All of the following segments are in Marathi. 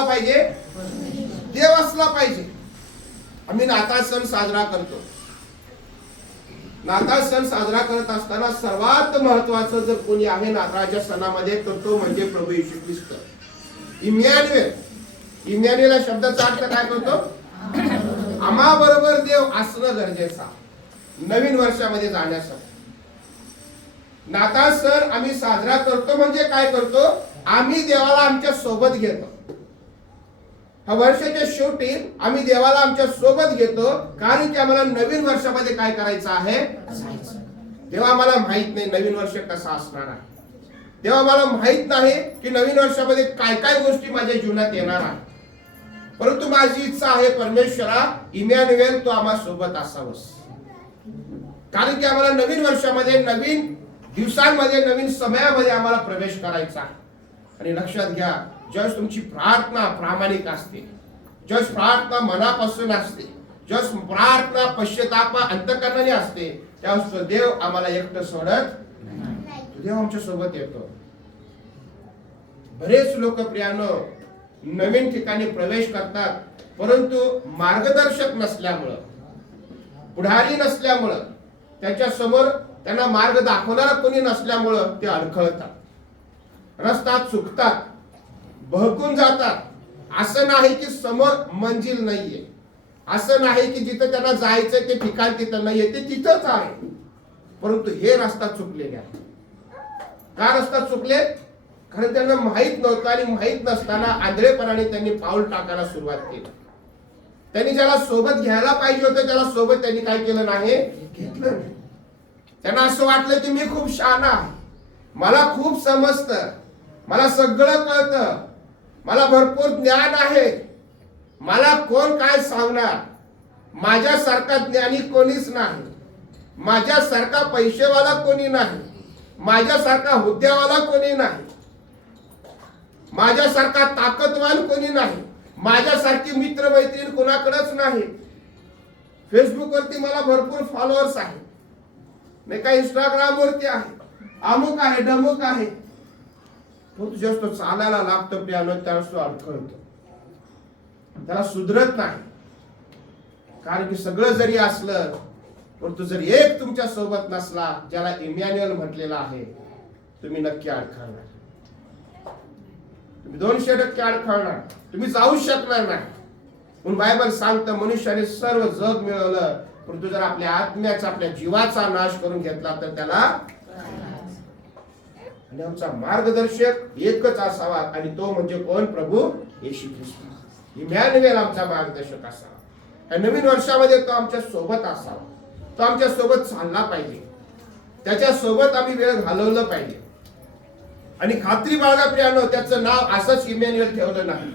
असला पाहिजे? देव असला पाहिजे. आम्ही नाताळ सण साजरा करतो. नाताळ सण साजरा करत असताना सर्वात महत्वाचं जर कोणी आहे नाताळच्या सणामध्ये तर तो म्हणजे प्रभू येशू ख्रिस्त, इमॅन्युएल. इमॅन्युएल या शब्दाचा अर्थ काय करतो? आम्हा बरोबर देव असणं गरजेचं नवीन वर्षामध्ये जाण्यासाठी. नाताळ सण आम्ही साजरा करतो म्हणजे काय करतो? आम्ही देवाला आमच्या सोबत घेतो. हा वर्षाच्या शेवटी आम्ही देवाला आमच्या सोबत घेतो, कारण की आम्हाला नवीन वर्षामध्ये काय करायचं आहे? तेव्हा आम्हाला माहित नाही नवीन वर्ष कसं असणार आहे. तेव्हा मला माहित नाही की नवीन वर्षामध्ये काय काय गोष्टी माझ्या जीवनात येणार आहे. परंतु माझी इच्छा आहे परमेश्वरा, इमॅन्युएल तू आम्हा सोबत असावस. कारण की आम्हाला नवीन वर्षामध्ये, नवीन दिवसांमध्ये, नवीन समयामध्ये आम्हाला प्रवेश करायचा आहे. आणि लक्षात घ्या, ज्यावेळेस तुमची प्रार्थना प्रामाणिक असते, ज्यावेळेस प्रार्थना मनापासून असते, ज्यावेळेस प्रार्थना पश्चाताप अंतःकरणाने असते, त्यावेळेस देव आम्हाला एकटं सोडत नाही. देव आमच्या सोबत येतो. बरेच लोक प्रियानो नवीन ठिकाणी प्रवेश करतात, परंतु मार्गदर्शक नसल्यामुळं, पुढारी नसल्यामुळं, त्याच्या समोर त्यांना मार्ग दाखवणारा कोणी नसल्यामुळं ते अडखळतात, रस्ता चुकतात, बहकून जातात. असं नाही की समोर मंजिल नाहीये, असं नाही की जिथं त्यांना जायचं ते ठिकाण तिथं नाहीये, ते तिथंच आहे, परंतु हे रस्ता चुकलेले आहे. का रस्ता चुकले? कारण त्यांना माहित नव्हतं, आणि माहित नसताना आंधळेपणाने त्यांनी पाऊल टाकायला सुरुवात केली. त्यांनी ज्याला सोबत घ्यायला पाहिजे होतं त्याला सोबत त्यांनी काय केलं नाही? घेतलं नाही. त्यांना असं वाटलं की मी खूप शहाणा आहे, मला खूप समजतं, मला सगळं कळतं, मला भरपूर ज्ञान आहे, मला कोण काय सांगणार, माझ्यासारखा ज्ञानी कोणीच नाही, माझ्यासारखा पैसेवाला कोणी नाही, माझ्यासारखा हुद्द्यावाला कोणी नाही, माझ्यासारखा ताकदवान कोणी नाही, माझ्यासारखी मित्रमैत्रीण कोणाकडेच नाही. फेसबुक वरती मला भरपूर फॉलोअर्स आहेत, नाही का, इंस्टाग्राम वरती आहे, अमुक आहे, डमुक आहे. तो जास्त चालायला लागतो प्रियानो, त्यावेळेस तो अडखळतो, त्याला सुधरत नाही. कारण की सगळं जरी असलं, परंतु जर एक तुमच्या सोबत नसला, ज्याला इमॅन्युएल म्हटलेला आहे, तुम्ही नक्की अडखळणार. तुम्ही 200% अडखळणार, तुम्ही जाऊ शकणार नाही. म्हणून बायबल सांगतं, मनुष्याने सर्व जग मिळवलं, परंतु जर आपल्या आत्म्याचा, आपल्या जीवाचा नाश करून घेतला तर त्याला. आणि आमचा मार्गदर्शक एकच असावा, आणि तो म्हणजे कोण? प्रभू येशू ख्रिस्त. इमॅन्युएल आमचा मार्गदर्शक असावा. या नवीन वर्षामध्ये तो आमच्या सोबत असावा, तो आमच्या सोबत चालला पाहिजे, त्याच्या सोबत आम्ही वेळ घालवलं पाहिजे. आणि खात्री बाळगा प्रियानो, त्याचं नाव असंच इमॅन्युएल ठेवलं नाही.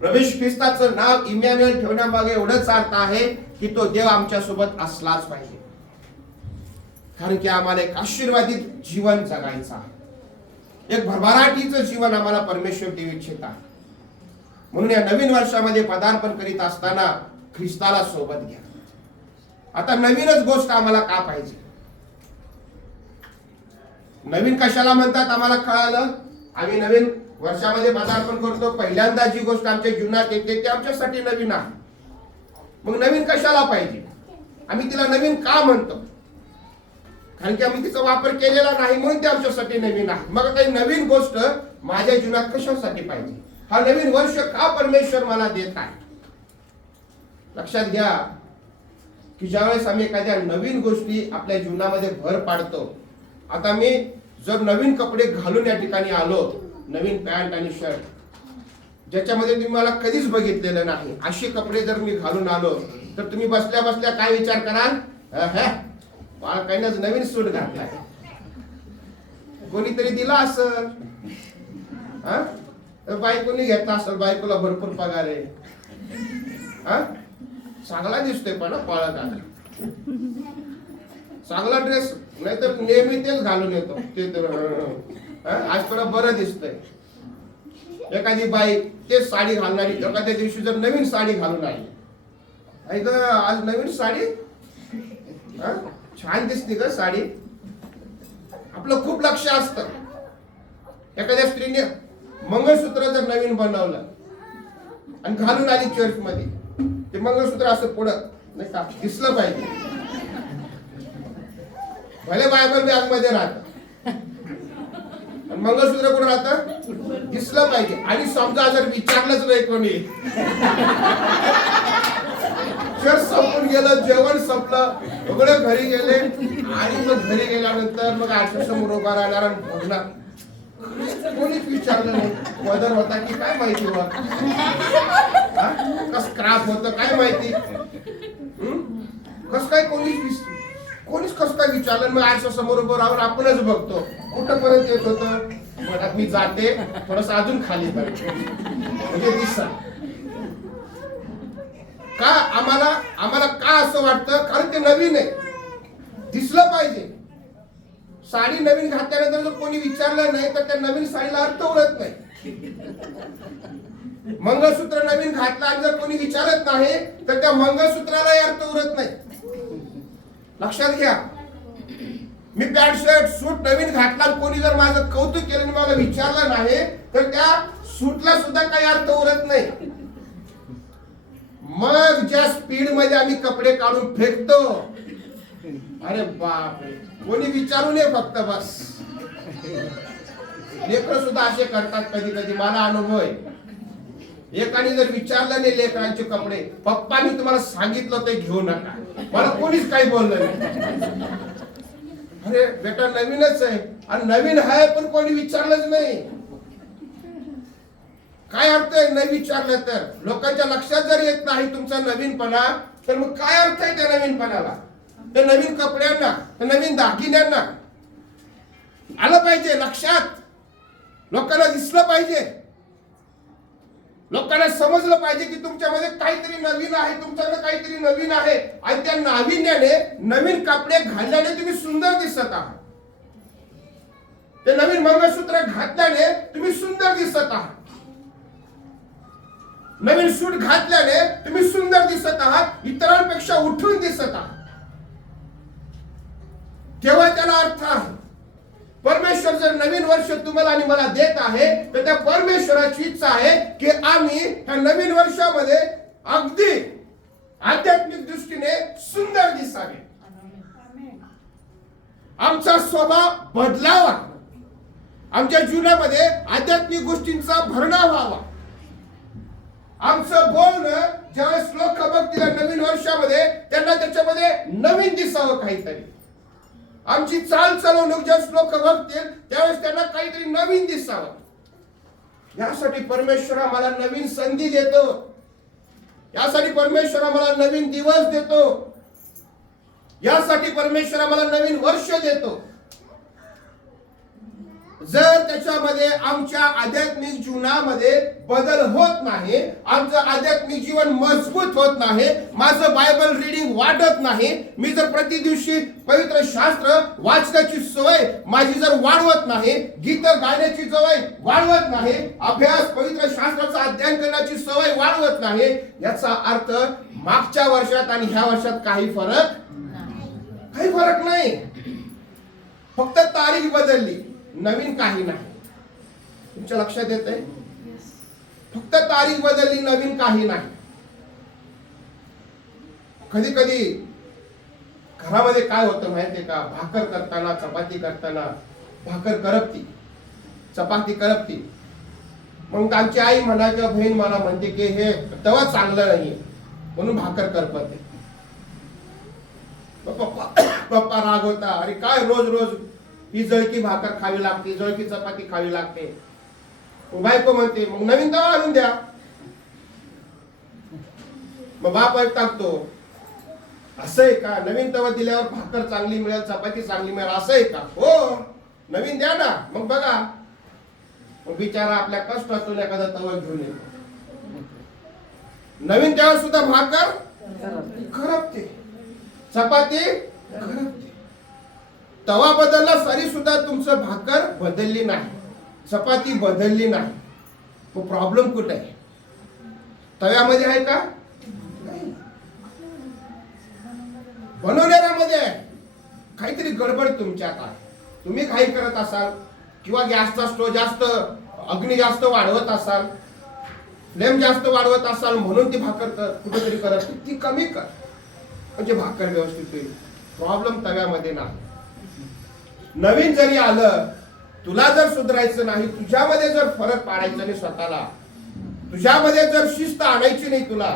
प्रभू ख्रिस्ताचं नाव इमॅन्युएल ठेवण्यामागे एवढंच अर्थ आहे की तो देव आमच्या सोबत असलाच पाहिजे. कारण की आम्हाला एक आशीर्वादित जीवन जगायचं आहे, एक भरभराटीचं जीवन आम्हाला परमेश्वर देऊ इच्छित आहे. म्हणून या नवीन वर्षामध्ये पदार्पण करीत असताना ख्रिस्ताला सोबत घ्या. आता नवीनच गोष्ट आम्हाला का पाहिजे? नवीन कशाला म्हणतात आम्हाला कळालं. आम्ही नवीन वर्षामध्ये पदार्पण करतो, पहिल्यांदा जी गोष्ट आमच्या जीवनात येते ते आमच्यासाठी नवीन आहे. मग नवीन कशाला पाहिजे? आम्ही तिला नवीन का म्हणतो? कारण की आम्ही तिचा वापर केलेला नाही, म्हणून ते आमच्यासाठी नवीन आहे. मग काही नवीन गोष्ट माझ्या जीवनात कशासाठी पाहिजे? हा नवीन वर्ष का परमेश्वर मला देत आहे? लक्षात घ्या की ज्यावेळेस आम्ही एखाद्या नवीन गोष्टी आपल्या जीवनामध्ये भर पाडतो. आता मी जर नवीन कपडे घालून या ठिकाणी आलो, नवीन पॅन्ट आणि शर्ट ज्याच्यामध्ये तुम्ही मला कधीच बघितलेलं नाही, असे कपडे जर मी घालून आलो तर तुम्ही बसल्या बसल्या काय विचार कराल? बाळकाईनच नवीन सूट घातलाय, कोणीतरी दिला असेल, बायकोनी घेतला असेल, बायकोला भरपूर पगार आहे, चांगला दिसतोय पण पाळत आला, चांगला ड्रेस, नाहीतर नेहमी तेच घालून येतो ते, आज थोडा बरं दिसतंय. एखादी बाई तेच साडी घालणारी एखाद्या दिवशी जर नवीन साडी घालून आली, ऐक आज नवीन साडी छान दिसते का साडी, आपलं खूप लक्ष असतं. एखाद्या स्त्रीने मंगळसूत्र जर नवीन बनवलं, आणि घालून आली चर्च मध्ये. ते मंगळसूत्र असं पुढं नाही का दिसलं पाहिजे, भले बायबल बॅग मध्ये राहत, मंगळसूत्र कुठं राहतं दिसलं पाहिजे. आणि समजा जर विचारलंच नाही कोणी, चर्च संपून गेलं, जेवण संपलं, सगळे घरी गेले आणि मग घरी गेल्यानंतर मग आरशासमोर उभा राहणार आणि बघणार, कोणीच विचारलं नाही बदल होता की काय माहिती होत, कस क्राफ होत काय माहिती, कस काय कोणीच कस काय विचारलं. मग आरशासमोर उभं राहून आपणच बघतो कुठपर्यंत येत होतं, म्हणत मी जाते थोडस अजून खाली म्हणजे दिसा. का आम्हाला का असं वाटतं, कारण ते नवीन आहे, दिसलं पाहिजे. साडी नवीन घातल्यानंतर जर कोणी विचारलं नाही तर त्या नवीन साडीला अर्थ उरत नाही. मंगळसूत्र नवीन घातलं आणि जर कोणी विचारत नाही तर त्या मंगळसूत्रालाही अर्थ उरत नाही. लक्षात घ्या, मी पॅन्ट शर्ट सूट नवीन घातला, कोणी जर माझं कौतुक केलं आणि मला विचारलं नाही तर त्या सूटला सुद्धा काही अर्थ उरत नाही. मग ज्या स्पीड मध्ये आम्ही कपडे काढून फेकतो, अरे बापरे, कोणी विचारू नये फक्त बस. लेकर सुद्धा असे करतात कधी कधी, मला अनुभव आहे. एकाने जर विचारलं नाही लेकरांचे कपडे, पप्पा मी तुम्हाला सांगितलं ते घेऊ नका, मला कोणीच काही बोललं नाही. अरे बेटा नवीनच आहे, आणि नवीन आहे पण कोणी विचारलंच नाही, काय अर्थ आहे नाही विचारलं तर. लोकांच्या लक्षात जर येत नाही तुमचा नवीनपणा, तर मग काय अर्थ आहे त्या नवीनपणाला, त्या नवीन कपड्यांना, त्या नवीन दागिन्यांना. आलं पाहिजे लक्षात, लोकांना दिसलं पाहिजे, लोकांना समजलं पाहिजे की तुमच्यामध्ये काहीतरी नवीन आहे, तुमच्याकडे काहीतरी नवीन आहे. आणि त्या नाविन्याने नवीन कपडे घालल्याने तुम्ही सुंदर दिसत आहात, ते नवीन मंगळसूत्र घातल्याने तुम्ही सुंदर दिसत आहात, नवीन सूट घातल्याने तुम्ही सुंदर दिसत आहात, इतरांपेक्षा उठून दिसत आहात. तेव्हा त्याला अर्थ आहे. परमेश्वर जर नवीन वर्ष तुम्हाला आणि मला देत आहे तर त्या परमेश्वराची इच्छा आहे की आम्ही ह्या नवीन वर्षामध्ये अगदी आध्यात्मिक दृष्टीने सुंदर दिसावे, आमचा स्वभाव बदलावा, आमच्या जीवनामध्ये आध्यात्मिक गोष्टींचा भरणा व्हावा. आमचं बोलणं ज्यावेळेस लोक बघतील नवीन वर्षामध्ये, त्यांना त्याच्यामध्ये नवीन दिसावं काहीतरी. आमची चाल चालवणूक ज्यावेळेस लोक बघतील त्यावेळेस त्यांना काहीतरी नवीन दिसावं. यासाठी परमेश्वर आम्हाला नवीन संधी देतो, यासाठी परमेश्वर आम्हाला नवीन दिवस देतो, यासाठी परमेश्वर आम्हाला नवीन वर्ष देतो. जर त्याच्यामध्ये आमच्या आध्यात्मिक जीवनामध्ये बदल होत नाही, आमचं आध्यात्मिक जीवन मजबूत होत नाही, माझं बायबल रीडिंग वाढत नाही, मी जर प्रति दिवशी पवित्र शास्त्र वाचण्याची सवय माझी जर वाढवत नाही, गीत गाण्याची सवय वाढवत नाही, अभ्यास पवित्र शास्त्राचा अध्ययन करण्याची सवय वाढवत नाही, याचा अर्थ मागच्या वर्षात आणि ह्या वर्षात काही फरक नाही. फक्त तारीख बदलली, नवीन काही नाही. तुमच्या लक्षात येत आहे, फक्त तारीख बदलली, नवीन काही नाही. कधी कधी घरामध्ये काय होतं माहितीये का, भाकर करताना चपाती करताना भाकर करपती, चपाती करपती. मग आमची आई म्हणा किंवा बहीण मला म्हणते की हे तवा चांगलं नाहीये म्हणून भाकर करपते. पप्पा राग होता, अरे काय रोज रोज ही जळकी भाकर खावी लागते, जळकी चपाती खावी लागते. बायको म्हणते मग नवीन तवा आणून द्या. मग बाप एक टाकतो, असं आहे का, नवीन तवा दिल्यावर भाकर चांगली मिळेल, चपाती चांगली मिळेल असं आहे का, हो नवीन द्या ना. मग बघा, मग बिचारा आपल्या कष्टातून एखादा तवा घेऊन येतो, नवीन त्यावर सुद्धा भाकर करपते, चपाती करपते. तवा बदलला तरी सुद्धा तुमचं भाकर बदलली नाही, चपाती बदलली नाही. मग प्रॉब्लेम कुठे आहे, तव्यामध्ये आहे का, बनवणाऱ्यामध्ये आहे. काहीतरी गडबड तुमच्यात आहे. तुम्ही घाई करत असाल किंवा गॅसचा स्टोव्ह जास्त, अग्नी जास्त वाढवत असाल, फ्लेम जास्त वाढवत असाल म्हणून ती भाकर कुठेतरी करत ती कमी कर, म्हणजे भाकर व्यवस्थित होईल. प्रॉब्लेम तव्यामध्ये नाही. नवीन जरी आलं, तुला जर सुधारायचं नाही, तुझ्यामध्ये जर फरक पाडायचा नाही, स्वतःला तुझ्यामध्ये जर शिस्त आणायची नाही तुला,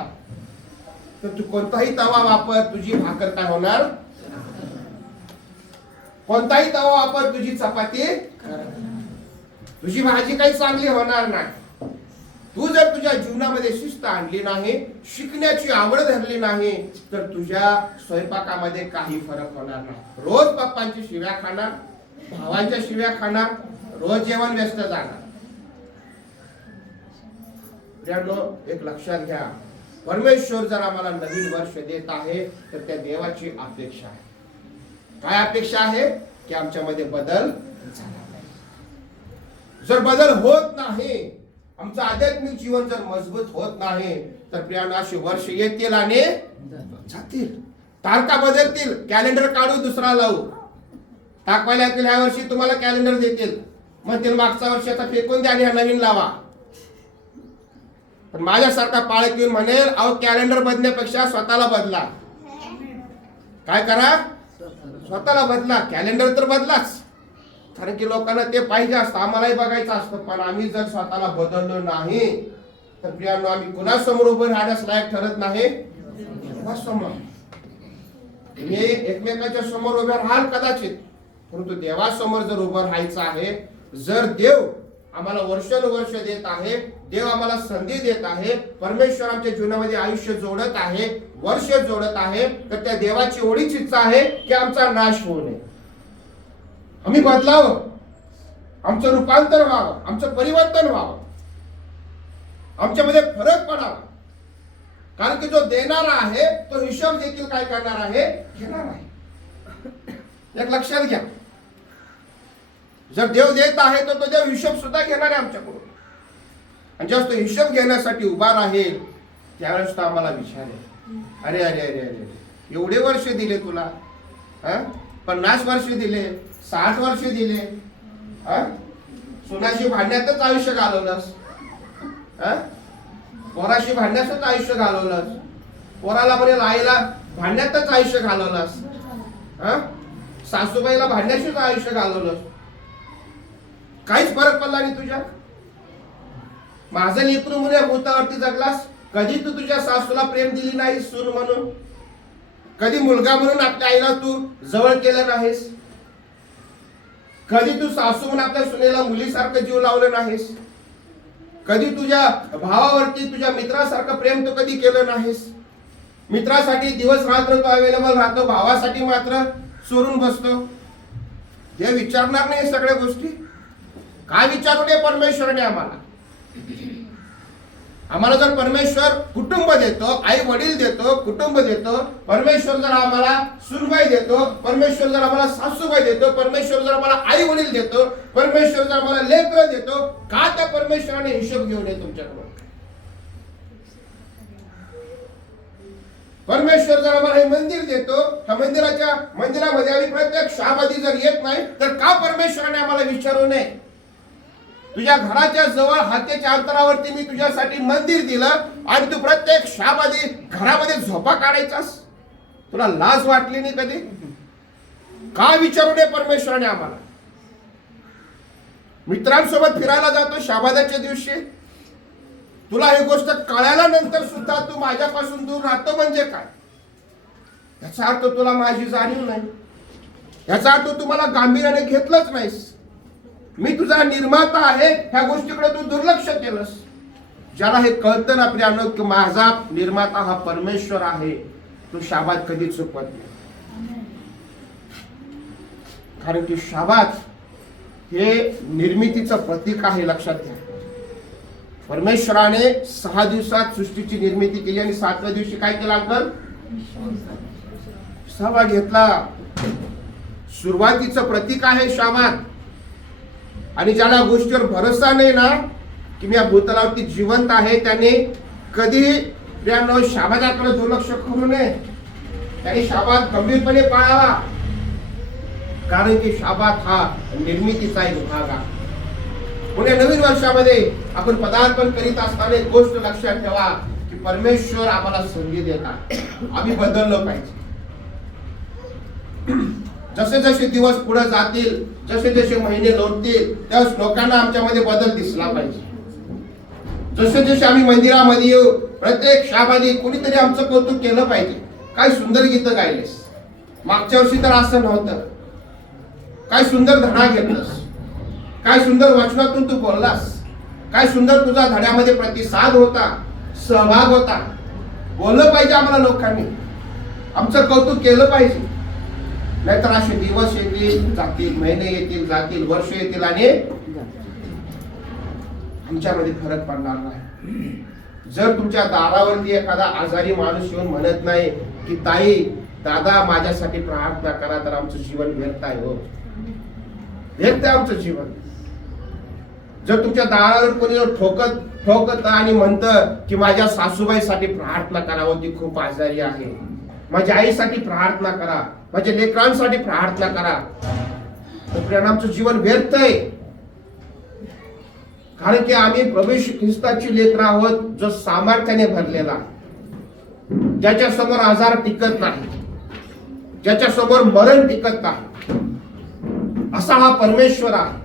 तर तू कोणताही तवा वापर, तुझी भाकर काय होणार? कोणताही तवा वापर, तुझी चपाती, तुझी भाजी काही चांगली होणार नाही. तू जर तुझ्या जीवनामध्ये शिस्त आणली नाही, शिकण्याची आवड धरली नाही, तर तुझ्या स्वयंपाकामध्ये काही फरक होणार नाही. रोज पप्पांची शिव्या खाणार, भावांच्या शिव्या खाणार, रोज जेवण व्यस्त जाणार. एक लक्षात घ्या, परमेश्वर जर आम्हाला नवीन वर्ष देत आहे तर त्या देवाची अपेक्षा आहे. काय अपेक्षा आहे? की आमच्यामध्ये बदल झाला पाहिजे. जर बदल होत नाही, आमचं आध्यात्मिक जीवन जर मजबूत होत नाही, तर प्रियांनो अशी वर्ष येतील आणि जातील. तारखा बदलतील, कॅलेंडर काढू, दुसरा लावू. टाकवायला येतील, ह्या वर्षी तुम्हाला कॅलेंडर देतील, म्हणतील मागचा वर्षाचा फेकून द्या आणि हा नवीन लावा. पण माझ्यासारखा पाळक येऊन म्हणेल, अहो कॅलेंडर बदलण्यापेक्षा स्वतःला बदला. काय करा? स्वतःला बदला. कॅलेंडर तर बदलाच, कारण की लोकांना ते पाहिजे असतं, आम्हालाही बघायचं असतं. पण आम्ही जर स्वतःला बदललो नाही, तर प्रियांनो आम्ही कुणासमोर उभं राहण्यास लायक ठरत नाही. देवासमोर तुम्ही एकमेकांच्या समोर उभे राहाल कदाचित, परंतु देवासमोर जर उभं राहायचं आहे, जर देव आम्हाला वर्षानुवर्ष देत आहे, देव आम्हाला संधी देत आहे, परमेश्वर आमच्या जीवनामध्ये आयुष्य जोडत आहे, वर्ष जोडत आहे, तर त्या देवाची एवढीच इच्छा आहे की आमचा नाश होऊ नये, आम्ही बदलावं, आमचं रूपांतर व्हावं, आमचं परिवर्तन व्हावं, आमच्यामध्ये फरक पडावा. कारण की जो देणारा आहे तो हिशोब देखील काय करणार आहे? घेणार आहे. एक लक्षात घ्या, जर देव देत आहे तर तो देव हिशोब सुद्धा घेणार आहे आमच्याकडून. आणि जेव्हा तो हिशोब घेण्यासाठी उभा राहील, त्यावेळेस तो आम्हाला विचारेल, अरे अरे अरे अरे एवढे वर्ष दिले तुला, 50 वर्ष दिले, 60 वर्ष दिले, सुनाशी भांडण्यातच आयुष्य घालवलंस, पोराशी भांडण्यातच आयुष्य घालवलंस, पोराला बरेल आईला भांडण्यातच आयुष्य घालवलंस, सासूबाईला भांडण्याशीच आयुष्य घालवलंस, काहीच फरक पडला नाही तुझ्या. माझं लेकरू म्हणून या भूतावरती जगलास. कधी तू तुझ्या सासूला प्रेम दिली नाही सून म्हणून, कधी मुलगा म्हणून आपल्या आईला तू जवळ केलं नाहीस, कधी तू सासू म्हणून आपल्या सुनेला मुलीसारखं जीव लावलं नाहीस, कधी तुझ्या भावावरती तुझ्या मित्रासारखं प्रेम तू कधी केलं नाहीस. मित्रासाठी दिवस रात्र तो अवेलेबल राहतो, भावासाठी मात्र चोरून बसतो. हे विचारणार नाही सगळ्या गोष्टी? काय विचारू नये परमेश्वराने आम्हाला? आम्हाला जर परमेश्वर कुटुंब देतो, आई वडील देतो, कुटुंब देतो, परमेश्वर जर आम्हाला सुनबाई देतो, परमेश्वर जर आम्हाला सासूबाई देतो, परमेश्वर जर आम्हाला आई वडील देतो, परमेश्वर जर आम्हाला लेकरं देतो, का त्या परमेश्वराने हिशोब घेऊ नये तुमच्याकडून? परमेश्वर जर आम्हाला हे मंदिर देतो, त्या मंदिरामध्ये आम्ही प्रत्येक शाबादी जर येत नाही, तर का परमेश्वराने आम्हाला विचारू नये? तुझ्या घराच्या जवळ हातेच्या अंतरावरती मी तुझ्यासाठी मंदिर दिलं आणि तू प्रत्येक शाबादी घरामध्ये झोपा काढायचास? तुला लाज वाटली नाही कधी? का विचारू नये परमेश्वराने आम्हाला? मित्रांसोबत फिरायला जातो शाबादाच्या दिवशी, तुला ही गोष्ट कळल्यानंतर सुद्धा तू माझ्यापासून दूर राहतो म्हणजे काय? याचा अर्थ तुला माझी जाणीव नाही, याचा अर्थ तू मला गांभीर्याने घेतलंच नाहीस. मी तुझा निर्माता आहे, ह्या गोष्टीकडे तू दुर्लक्ष केलंस. ज्याला हे कळतं ना प्रियांनो की माझा निर्माता हा परमेश्वर आहे, तो शाबात कधी चुकवत नाही. कारण की शाबात हे निर्मितीचं प्रतीक आहे. लक्षात घ्या, परमेश्वराने 6 दिवसात सृष्टीची निर्मिती केली आणि 7व्या दिवशी काय केलं? अंकल सहभाग घेतला. सुरुवातीचं प्रतीक आहे शाबात. आणि ज्याला गोष्टीवर भरोसा नाही ना की मी या भूतलावरती जिवंत आहे, त्याने कधी प्रियांनो शाबादाकडे दुर्लक्ष करू नये. त्याने शाबात गंभीरपणे पाळावा, कारण की शाबात हा निर्मितीचा एक भाग आहे. पुढे नवीन वर्षामध्ये आपण पदार्पण करीत असताना एक गोष्ट लक्षात ठेवा की परमेश्वर आम्हाला संधी देतात, आम्ही बदललो पाहिजे. जसे जसे दिवस पुढे जातील, जसे जसे महिने लोटतील, त्या लोकांना आमच्यामध्ये बदल दिसला पाहिजे. जसे जसे आम्ही मंदिरामध्ये येऊ, प्रत्येक शाबादी कुणीतरी आमचं कौतुक केलं पाहिजे. काय सुंदर गीतं गायलेस, मागच्या वर्षी तर असं नव्हतं. काय सुंदर धडा घेतलंस, काय सुंदर वचनातून तू बोललास, काय सुंदर तुझा धड्यामध्ये प्रतिसाद होता, सहभाग होता. बोललं पाहिजे आम्हाला लोकांनी, आमचं कौतुक केलं पाहिजे. नाहीतर असे दिवस येतील जातील, महिने येतील जातील, वर्ष येतील आणि आमच्यामध्ये फरक पडणार नाही. जर तुमच्या दारावरती एखादा आजारी माणूस येऊन म्हणत नाही की ताई दादा माझ्यासाठी प्रार्थना करा, तर आमचं जीवन व्यर्थ आहे. हो, व्यर्थ आहे आमचं जीवन. जर तुमच्या दारावर कोणी ठोकत आणि म्हणतं की माझ्या सासूबाईसाठी प्रार्थना करा, ती खूप आजारी आहे, माझ्या आईसाठी प्रार्थना करा, माझ्या लेकरांसाठी प्रार्थना करा, तर आमचं जीवन व्यर्थ आहे. कारण की आम्ही प्रभू ख्रिस्ताची लेकरं आहोत, जो सामर्थ्याने भरलेला, ज्याच्या समोर आजार टिकत नाही, ज्याच्या समोर मरण टिकत नाही, असा हा परमेश्वर आहे.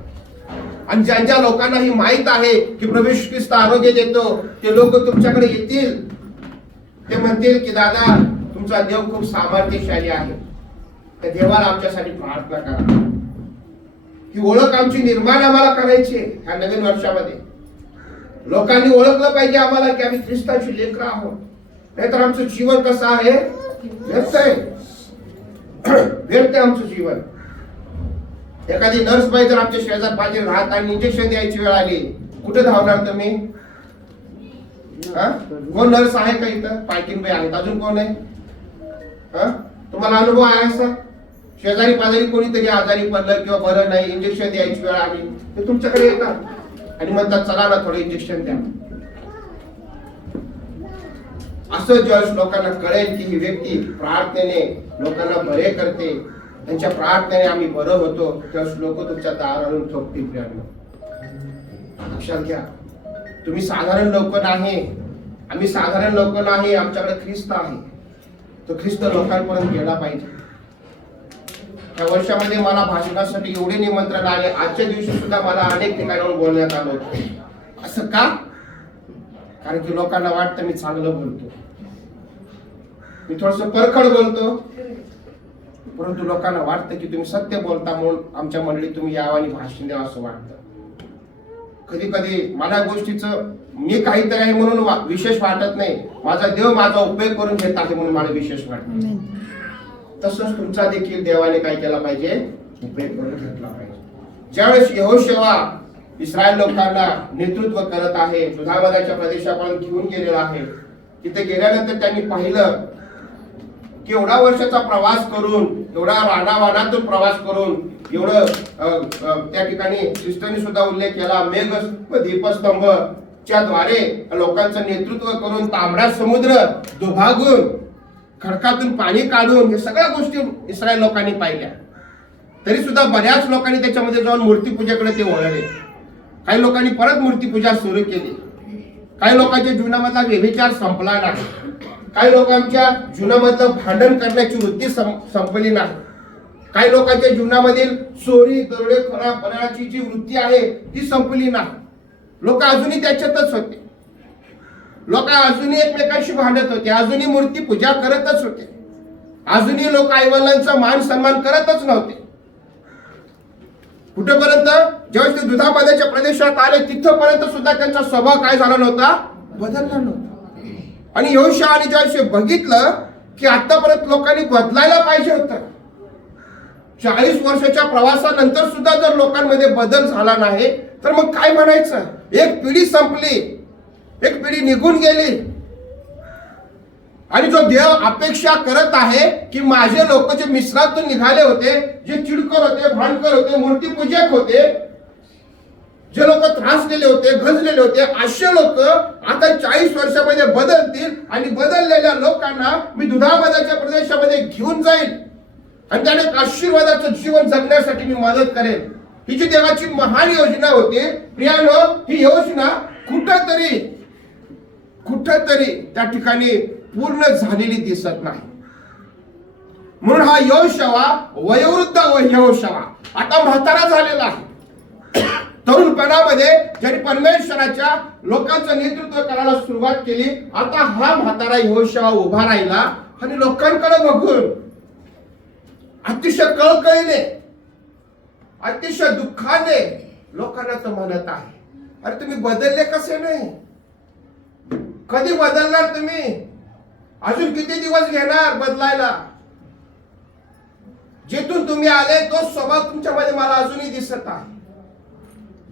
आणि ज्या ज्या लोकांना ही माहित आहे की प्रभू ख्रिस्त आरोग्य देतो, ते लोक तुमच्याकडे येतील, ते म्हणतील की दादा तुमचा देव खूप सामर्थ्यशाली आहे, त्या देवाला आमच्यासाठी प्रार्थना करा. ही ओळख आमची निर्माण आम्हाला करायची आहे. ह्या नवीन वर्षामध्ये लोकांनी ओळखलं पाहिजे आम्हाला की आम्ही ख्रिस्ताची लेकरं आहोत. नाहीतर आमचं जीवन कसं आहे, व्यर्थ आहे. व्यर्थ आहे आमचं जीवन. एखादी नर्स बाई जर आमच्या शेजार पाहिजे राहत आणि इंजेक्शन द्यायची वेळ आली, कुठे धावणार तुम्ही? कोण नर्स आहे का इथं? पायकीन बाई आहेत, अजून कोण आहे? तुम्हाला अनुभव आहे असा? शेजारी पाजारी कोणीतरी आजारी पडलं किंवा बरं नाही, इंजेक्शन द्यायची वेळ आली, ते तुमच्याकडे येतात आणि म्हणतात चला ना थोडं इंजेक्शन द्या. असं ज्यावेळेस लोकांना कळेल की ही व्यक्ती प्रार्थनेने लोकांना बरे करते, त्यांच्या प्रार्थनेने आम्ही बरं होतो, त्यावेळेस लोक तुमच्या दारावरून ठोकतील. लक्षात घ्या, तुम्ही साधारण लोक नाही, आम्ही साधारण लोक नाही, आमच्याकडे ख्रिस्त आहे. तो ख्रिस्त लोकांपर्यंत गेला पाहिजे. या वर्षामध्ये मला भाषणासाठी एवढे निमंत्रण आले, आजच्या दिवशी सुद्धा मला अनेक ठिकाणाहून बोलण्यात आलं होतं. असं का? कारण की लोकांना वाटतं मी चांगलं बोलतो, मी थोडस परखड बोलतो, परंतु लोकांना वाटतं की तुम्ही सत्य बोलता म्हणून आमच्या मंडळीत तुम्ही यावं आणि भाषण द्यावं असं वाटतं. कधी कधी मला गोष्टीचं मी काहीतरी आहे म्हणून विशेष वाटत नाही, माझा देव माझा उपयोग करून घेत आहे म्हणून मला विशेष वाटतं. तसंच तुमचा देखील देवाने काय केला पाहिजे, उपयोग करून घेतला पाहिजे. ज्यावेळेस यहोशुआ इस्रायल लोकांना नेतृत्व करत आहे, दुधाबादाच्या प्रदेशापर्यंत घेऊन गेलेला आहे, तिथे गेल्यानंतर त्यांनी पाहिलं की एवढा वर्षाचा प्रवास करून, एवढा रानावानातून प्रवास करून, एवढं त्या ठिकाणी सिस्टरनी सुद्धा उल्लेख केला, मेघ व दीपस्तंभ च्या द्वारे लोकांचं नेतृत्व करून, तांबडा समुद्र दुभागून, खडकातून पाणी काढून, हे सगळ्या गोष्टी इस्रायल लोकांनी पाहिल्या. तरी सुद्धा बऱ्याच लोकांनी त्याच्यामध्ये जाऊन मूर्तीपूजेकडे ते वळले. काही लोकांनी परत मूर्तीपूजा सुरू केली. काही लोकांच्या जीवनामधला व्यभिचार संपला नाही. काही लोकांच्या जीवनामधलं भांडण करण्याची वृत्ती संपली नाही. काही लोकांच्या जीवनामधील चोरी दरोडेखोरा बनण्याची जी वृत्ती आहे ती संपली नाही. लोक अजूनही त्याच्यातच होते. लोक अजूनही एकमेकांशी भांडत होते, अजूनही मूर्ती पूजा करतच होते, अजूनही लोक आईवडिलांचा मान सन्मान करतच नव्हते. कुठेपर्यंत ज्यावेळेस ते दुधाबादाच्या प्रदेशात आले तिथपर्यंत सुद्धा त्यांचा स्वभाव काय झाला नव्हता, बदलला नव्हता. आणि यहोशुआ आणि ज्यावेळेस बघितलं की आतापर्यंत लोकांनी बदलायला पाहिजे होतं, 40 वर्षाच्या प्रवासानंतर सुद्धा जर लोकांमध्ये बदल झाला नाही तर मग काय म्हणायचं. एक पिढी संपली, एक पिढी निघून गेली, आणि जो देव अपेक्षा करत आहे की माझे लोक जे मिस्रातून निघाले होते, जे चिडकर होते, भांडकर होते, मूर्तीपूजक होते, जे लोक त्रासलेले होते, गंजलेले होते, असे लोक आता 40 वर्षामध्ये बदलतील आणि बदललेल्या लोकांना मी दुधाबादाच्या प्रदेशामध्ये घेऊन जाईल आणि त्याने आशीर्वादाचं जीवन जगण्यासाठी मी मदत करेन. ही जी देवाची महान योजना होती प्रियानो, ही योजना कुठंतरी त्या ठिकाणी पूर्ण झालेली दिसत नाही. म्हणून हा यहोशुआ वयोवृद्ध यहोशुआ आता म्हातारा झालेला आहे. तरुणपणामध्ये ज्यांनी परमेश्वराच्या लोकांचं नेतृत्व करायला सुरुवात केली, आता हा म्हातारा यहोशुआ उभा राहिला आणि लोकांकडे बघून अतिशय कळकळीने, अतिशय दुःखाने लोकांना तो म्हणत आहे, अरे तुम्ही बदलले कसे नाही? कधी बदलणार तुम्ही? अजून किती दिवस घेणार बदलायला? जिथून तुम्ही आले तो स्वभाव तुमच्यामध्ये मला अजूनही दिसत आहे.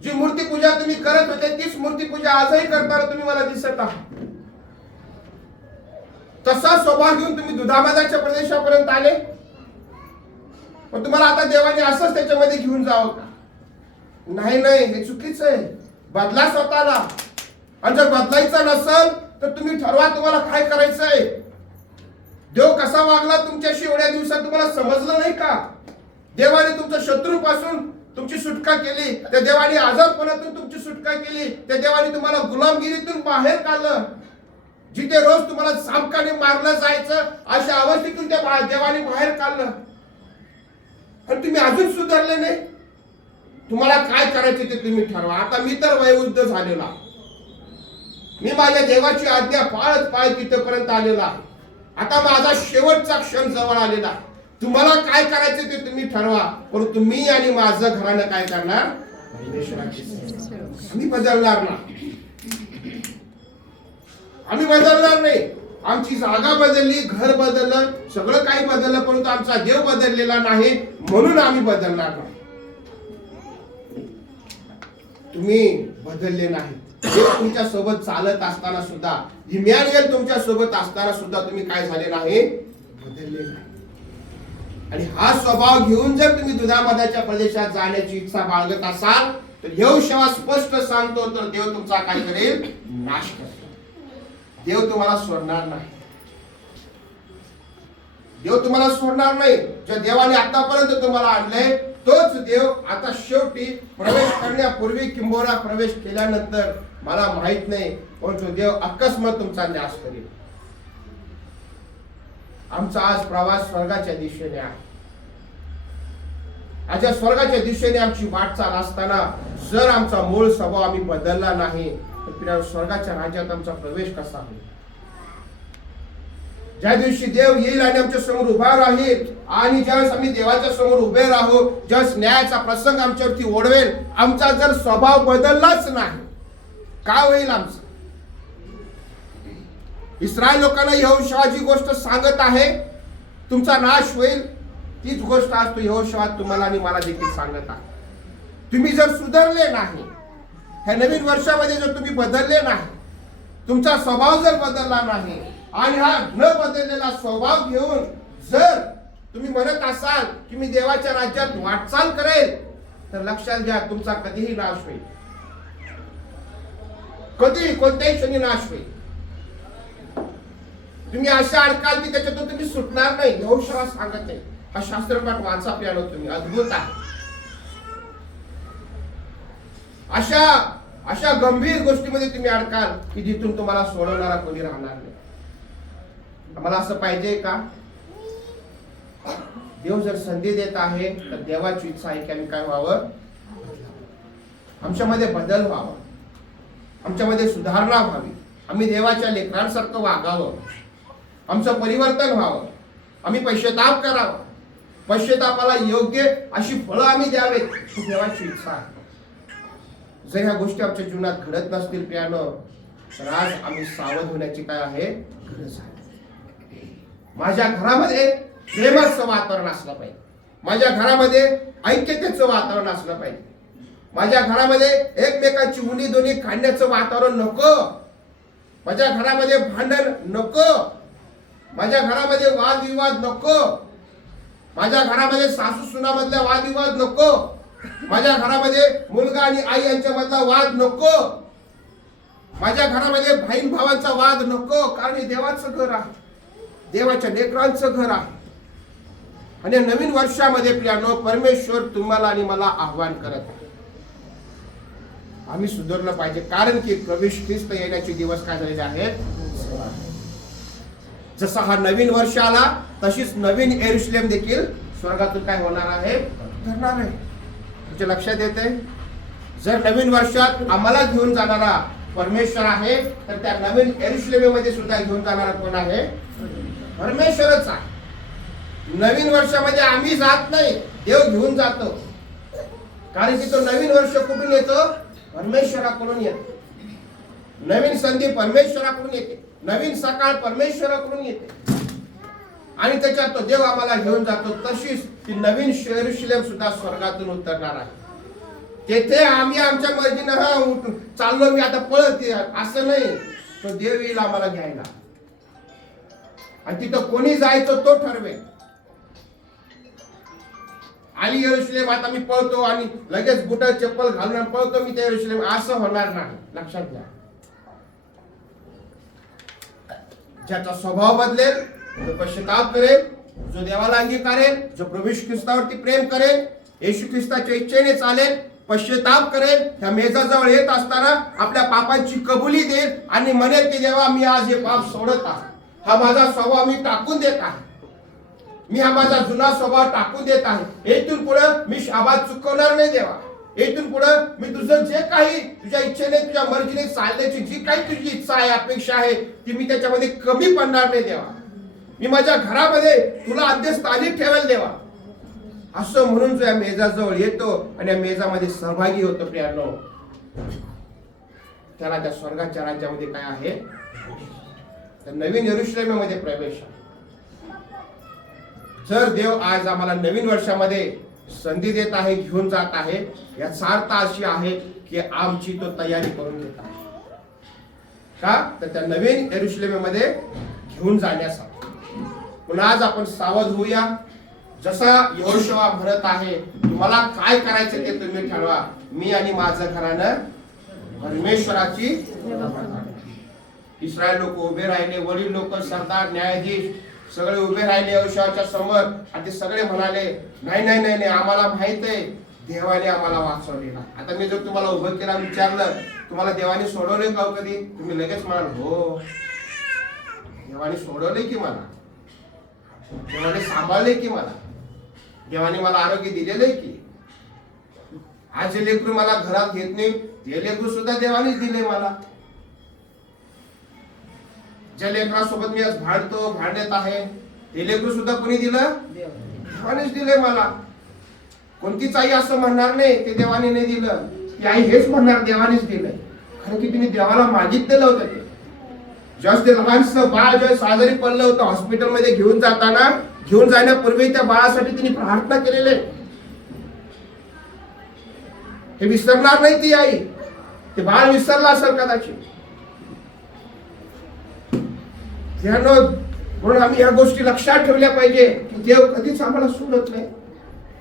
जी मूर्तीपूजा तुम्ही करत होते तीच मूर्तीपूजा आजही करताना तुम्ही मला दिसत आहात. तसा स्वभाव घेऊन तुम्ही दुधामदाच्या प्रदेशापर्यंत आले, पण तुम्हाला आता देवाने असंच त्याच्यामध्ये घेऊन जावं का? नाही, हे चुकीचं आहे. बदला स्वतःला. आणि जर बदलायचं नसेल तर तुम्ही ठरवा तुम्हाला काय करायचंय. देव कसा वागला तुमच्याशी एवढ्या दिवसात तुम्हाला समजलं नाही का? देवाने तुमच्या शत्रूपासून तुमची सुटका केली, त्या देवाने आजारपणातून तुमची सुटका केली, त्या देवाने तुम्हाला गुलामगिरीतून बाहेर काढलं. जिथे रोज तुम्हाला सामकाने मारलं जायचं अशा अवस्थेतून त्या देवाने बाहेर काढलं, आणि तुम्ही अजून सुधारले नाही. तुम्हाला काय करायचे ते तुम्ही ठरवा. आता मी तर वयोवृद्ध झालेला, मी माझ्या देवाची आज्ञा पाळत तिथपर्यंत आलेला आहे. आता माझा शेवटचा क्षण जवळ आलेला. तुम्हाला काय करायचं ते तुम्ही ठरवा, परंतु मी आणि माझं घरानं काय करणार? आम्ही बदलणार नाही. आम्ही बदलणार नाही. आमची जागा बदलली, घर बदललं, सगळं काही बदललं, परंतु आमचा देव बदललेला नाही, म्हणून आम्ही बदलणार नाही. तुम्ही बदलले नाही. तुमच्या सोबत चालत असताना सुद्धा, इमॅन्युएल तुमच्या सोबत असताना सुद्धा तुम्ही काय झाले नाही? बदलले नाही. आणि हा स्वभाव घेऊन जर तुम्ही दुधामदाच्या प्रदेशात जाण्याची इच्छा बाळगत असाल तर यहोशुआ स्पष्ट सांगतो, तर देव तुमचा काय करेल? नाश करेल. देव तुम्हाला सोडणार नाही. देव तुम्हाला सोडणार नाही. ज्या देवाने आतापर्यंत तुम्हाला आणलंय तोच देव आता शेवटी प्रवेश करण्यापूर्वी किंबहुना प्रवेश केल्यानंतर मला माहित नाही, परंतु देव अकस्मात तुमचा नाश करेल. आमचा आज प्रवास स्वर्गाच्या दिशेने आहे. आज स्वर्गाच्या दिशेने आमची वाटचाल असताना जर आमचा मूळ स्वभाव आम्ही बदलला नाही तर स्वर्गाच्या राज्यात आमचा प्रवेश कसा होईल? ज्या दिवशी देव येईल आणि आमच्या समोर उभा राहील, आणि ज्यावेळेस आम्ही देवाच्या समोर उभे राहू, ज्यावेळेस न्यायाचा प्रसंग आमच्यावरती ओढवेल, आमचा जर स्वभाव बदललाच नाही, काय होईल आमचं? इस्रायल लोकांना यहोशुआ जी गोष्ट सांगत आहे तुमचा नाश होईल, तीच गोष्ट आज तो यहोशुआ तुम्हाला आणि मला देखील सांगत आहे. तुम्ही जर सुधारले नाही, ह्या नवीन वर्षामध्ये जर तुम्ही बदलले नाही, तुमचा स्वभाव जर बदलला नाही, आणि हा न बदललेला स्वभाव घेऊन जर तुम्ही म्हणत असाल की मी देवाच्या राज्यात वाटचाल करेल, तर लक्षात घ्या तुमचा कधीही नाश होईल. कधी कोणत्याही क्षणी नाश होईल. तुम्ही अशा अडकाल की त्याच्यातून तुम्ही सुटणार नाही. यहोशुआ सांगत नाही. हा शास्त्रपाठ वाचा प्यालो तुम्ही, अद्भुत आहे. अशा गंभीर गोष्टीमध्ये तुम्ही अडकाल की जिथून तुम्हाला सोडवणारा कोणी राहणार नाही. आम्हाला असं पाहिजे का? देव जर संधी देत आहे तर देवाची इच्छा आहे की आम्ही काय व्हावं? आमच्यामध्ये बदल व्हावा, आमच्यामध्ये सुधारणा व्हावी, आम्ही देवाच्या लेकरांसारखं वागावं, आमचं परिवर्तन व्हावं, आम्ही पश्चाताप करावा, पश्चातापाला योग्य अशी फळं आम्ही द्यावेत, ही देवाची इच्छा आहे. जर ह्या गोष्टी आमच्या जीवनात घडत नसतील प्रियानो, तर आज आम्ही सावध होण्याची काय आहे? गरज आहे. माझ्या घरामध्ये प्रेमाचं वातावरण असलं पाहिजे. माझ्या घरामध्ये ऐक्यतेचं वातावरण असलं पाहिजे. माझ्या घरामध्ये एकमेकांची उणी दोन्ही काढण्याचं वातावरण नको. माझ्या घरामध्ये भांडण नको. माझ्या घरामध्ये वादविवाद नको. माझ्या घरामध्ये सासू सुनामधला वादविवाद नको. माझ्या घरामध्ये मुलगा आणि आई यांच्यामधला वाद नको. माझ्या घरामध्ये बहीण भावांचा वाद नको. कारण हे देवाचं घर आहे, देवाच्या लेकरांचं घर आहे. आणि नवीन वर्षामध्ये प्रियानो परमेश्वर तुम्हाला आणि मला आव्हान करत आहे. आम्ही सुधारलं पाहिजे, कारण की प्रभू ख्रिस्त येण्याचे दिवस काय झालेले आहेत. जसा हा नवीन वर्ष आला तशीच नवीन यरूशलेम देखील स्वर्गातून काय होणार आहे, उतरणार आहे. तुमच्या लक्षात येते, जर नवीन वर्षात आम्हाला घेऊन जाणारा परमेश्वर आहे, तर त्या नवीन यरूशलेममध्ये सुद्धा घेऊन जाणारा कोण आहे, परमेश्वरच आहे. नवीन वर्षामध्ये आम्ही जात नाही, देव घेऊन जातो. कारण की तो नवीन वर्ष कुठून येतो, परमेश्वराकडून येतो. नवीन संधी परमेश्वराकडून येते, नवीन सकाळ परमेश्वराकडून येते आणि त्याच्यात तो देव आम्हाला घेऊन जातो. तशीच ती नवीन यरूशलेम सुद्धा स्वर्गातून उतरणार आहे. तेथे आम्ही आमच्या मर्जीनं चाललो, मी आता पळत, असं नाही. तो देव येईल आम्हाला घ्यायला आणि तिथं कोणी जायचं तो ठरवेल. आली यरूशलेम, आता मी पळतो आणि लगेच बुट चप्पल घालून पळतो मी त्या यरूशलेम, असं होणार नाही. लक्षात घ्या, ज्याचा स्वभाव बदलेल, जो पश्चाताप करेल, जो देवाला अंगीकारेल, जो प्रभू ख्रिस्तावरती प्रेम करेल, येशू ख्रिस्ताच्या इच्छेने चालेल, पश्चाताप करेल, त्या मेजाजवळ येत असताना आपल्या पापांची कबुली देईल आणि म्हणेल की देवा मी आज हे पाप सोडत आहे, हा माझा स्वभाव मी टाकून देत आहे, मी हा माझा जुना स्वभाव टाकून देत आहे. येथून पुढे मी शाबात चुकवणार नाही देवा. येथून पुढे मी तुझं जे काही तुझ्या इच्छेने तुझ्या मर्जीने चालण्याची जी काही तुझी इच्छा आहे, अपेक्षा आहे, ती मी त्याच्यामध्ये कमी पडणार नाही देवा. मी माझ्या घरामध्ये तुला आद्यस्थानी ठेवेल देवा. असं म्हणून जो या मेजाजवळ येतो आणि या मेजामध्ये सहभागी होतो प्रियानो, त्याला त्या स्वर्गाच्या राज्यामध्ये काय आहे, तर नवीन यरूशलेममध्ये प्रवेश आहे. जर देव आज आम्हाला नवीन वर्षामध्ये संधी देत आहे, घेऊन जात आहे, याचा अर्थ अशी आहे की आमची तो तयारी करून घेत आहे. का, तर त्या नवीन यरूशलेममध्ये घेऊन जाण्यासाठी. पण आज आपण सावध होऊया. जसा यहोशुआ म्हणत आहे, तुम्हाला काय करायचं ते तुम्ही ठरवा, मी आणि माझं घरानं परमेश्वराची. इस्रायल लोक उभे राहिले, वडील लोक, सरदार, न्यायाधीश सगळे उभे राहिले यहोशुआच्या समोर आणि ते सगळे म्हणाले, नाही नाही नाही नाही, आम्हाला माहित आहे देवाने आम्हाला वाचवलेला. आता मी जर तुम्हाला उभं केला, विचारलं तुम्हाला देवाने सोडवले का कधी, तुम्ही लगेच म्हणाल हो देवाने सोडवले की मला, देवाने सांभाळले की मला, देवाने मला आरोग्य दिलेलं आहे की. आज जे लेकरू मला घरात घेत नाही, ते लेकरू सुद्धा देवानेच दिले मला. ज्या लेकरासोबत मी आज भांडत आहे, ते लेकरू सुद्धा कोणी दिलं, देवानेच दिले मला. कोणतीच आई असं म्हणणार नाही ते देवाने नाही दिलं, ती आई हेच म्हणणार देवानेच दिलंय. कारण की तिने देवाला मागितलेलं होतं. ते ज्यावेळेस ते लहानसं बाळ ज्यावेळेस आजारी पडलं होतं, हॉस्पिटलमध्ये घेऊन जाण्यापूर्वी त्या बाळासाठी तिने प्रार्थना केलेली. हे विसरणार नाही ती आई, ते बाळ विसरला असेल कदाचित. म्हणून आम्ही या गोष्टी लक्षात ठेवल्या पाहिजे की देव कधीच आम्हाला सोडत नाही,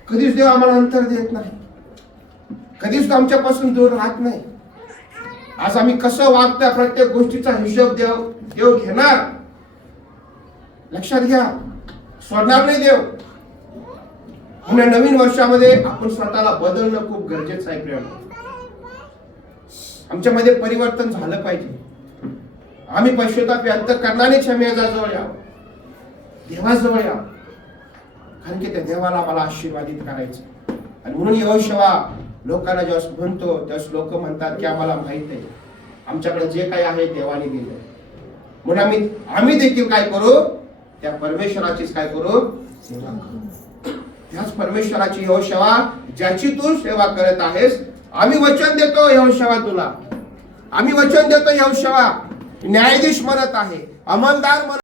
कधीच देव आम्हाला अंतर देत नाही, कधीच तो आमच्यापासून दूर राहत नाही. आज आम्ही कसं वागता, प्रत्येक गोष्टीचा हिशोब देव घेणार. लक्षात घ्या, सोडणार नाही देव. म्हणून नवीन वर्षामध्ये आपण स्वतःला बदलणं खूप गरजेचं आहे प्रियानो. आमच्यामध्ये परिवर्तन झालं पाहिजे. आम्ही पश्चाताप व्यक्त करणारे क्षमेजवळ यावं, देवाजवळ यावं, कारण की त्या देवाला मला आशीर्वादित करायचं. आणि म्हणून यहोशुआ लोकांना जेव्हा म्हणतो तेव्हा लोक म्हणतात की आम्हाला माहित आहे, आमच्याकडे जे काही आहे देवाने दिलं. म्हणून आम्ही देखील काय करू, त्या परमेश्वराचीच काय करू, सेवा करू. त्याच परमेश्वराची यहोशुआ ज्याची तू सेवा करत आहेस, आम्ही वचन देतो यहोशुआ तुला, आम्ही वचन देतो यहोशुआ. न्यायाधीश म्हणत आहे, अंमलदार म्हणत